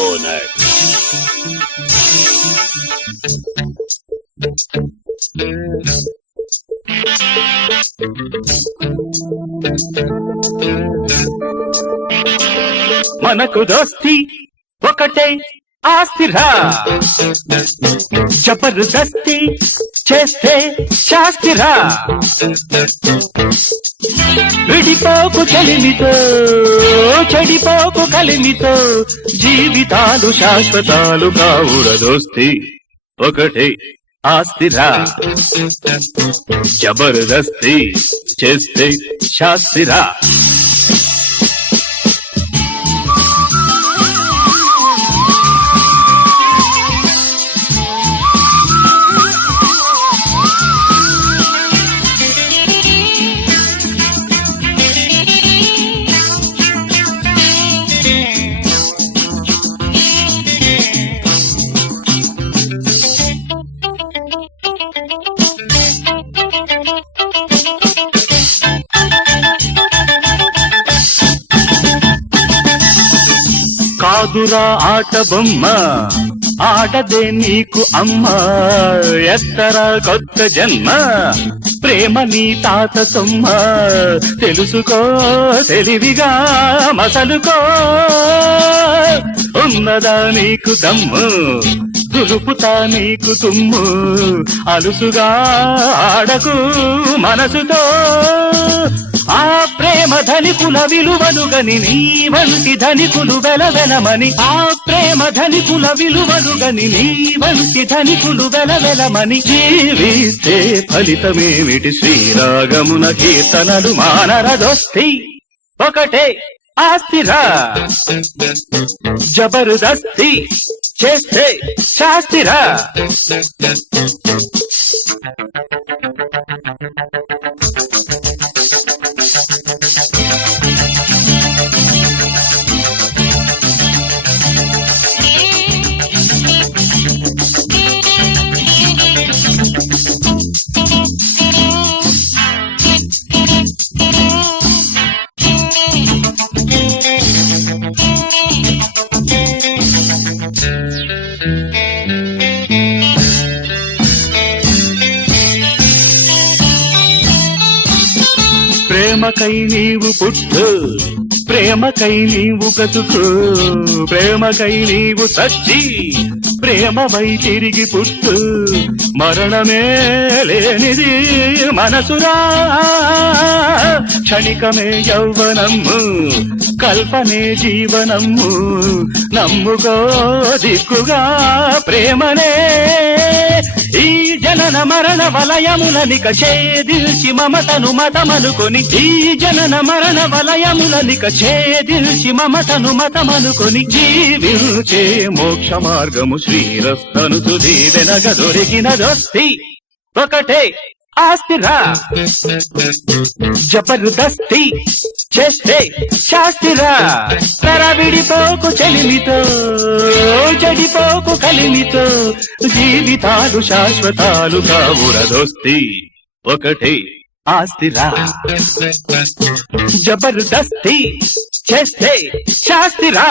bonnet. మనకు దోస్తి ఒకటే ఆస్తిరా, జబర్దస్తి చేస్తే శాస్తిరా. విడిపోకు కలిమితో చెడిపోకు కలిమితో, జీవితాలు శాశ్వతాలు కావుర దోస్తి ఒకటే ఆస్తిరా, జబర్దస్తి చేస్తే శాస్తిరా. కాదురా ఆట బొమ్మ, ఆటదే నీకు అమ్మ, ఎత్తర కొత్త జన్మ, ప్రేమ నీ తాత సొమ్మ. తెలుసుకో తెలివిగా మసలుకో, ఉన్నదా నీకు దమ్ము, దులుపుతా నీకు తుమ్ము. అలుసుగా ఆడకు మనసుతో, ఆ ప్రేమ ధనికుల విలువలు గని నీ వంటి ధనికులు వెలవెలమని. ఆ ప్రేమ ధనికుల విలువలు గని నీ వంటి ధనికులు వెలవెలమని. జీవిస్తే ఫలితమేమిటి, శ్రీరాగమున కీర్తనలు మానర దోస్తి ఒకటే ఆస్తిరా, జబర్దస్తి చేస్తే శాస్తిరా. ప్రేమకై నీవు పుట్టు, ప్రేమకై నీవు బ్రతుకు, ప్రేమకై నీవు సచ్చి, ప్రేమవై తిరిగి పుట్టు. మరణమే లేనిది మనసురా, క్షణికమే యౌవనము, కల్పనే జీవనము. నమ్ముకో దిక్కుగా ప్రేమనే, ఈ జనన మరణ వలయములనిక ఛేదిల్చి మమతను మతమనుకొని. ఈ జనన మరణ వలయములనిక ఛేదిల్చి మమతను మతమనుకొని. జీవించే మోక్ష మార్గము శ్రీరస్తను తుది వెనక దొరికిన దోస్తి ఒకటే ఆస్తిరా, జబర్దస్తి చేస్తే శాస్తిరా. తర విడిపోకు చెలిమితో చెడిపోకు కలిమితో, జీవితాలు శాశ్వతాలు కావుర దోస్తి ఒకటే ఆస్తిరా, జబర్దస్తి చేస్తే శాస్తిరా.